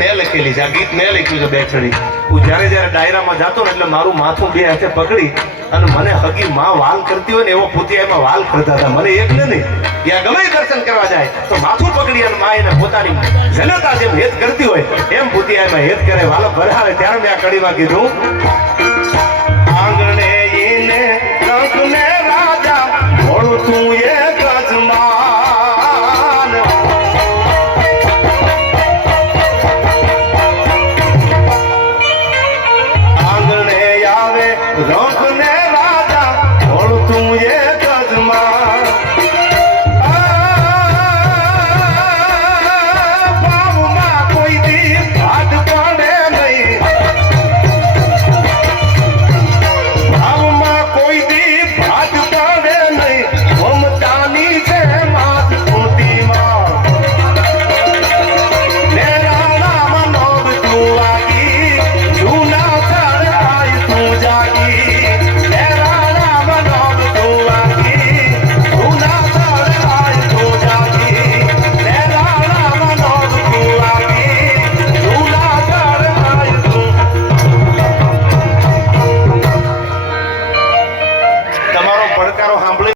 મેં લખેલી છે. આ ગીત મેં લખ્યું છે બે હું જ્યારે જ્યારે ડાયરામાં જતો ને એટલે મારું માથું બે હાથે પકડી અને મને હગી માં વાલ કરતી હોય ને એવો પોતિયામાં વાલ કરતા હતા. મને એક નહીં, ત્યાં ગમે દર્શન કરવા જાય, તો માથું પકડી અને મા એને પોતાની જનતા જેમ હેત કરતી હોય, એમ પોતિયામાં હેત કરે. વાલો ભરાવે, ત્યારે મેં આ કડીમાં કીધું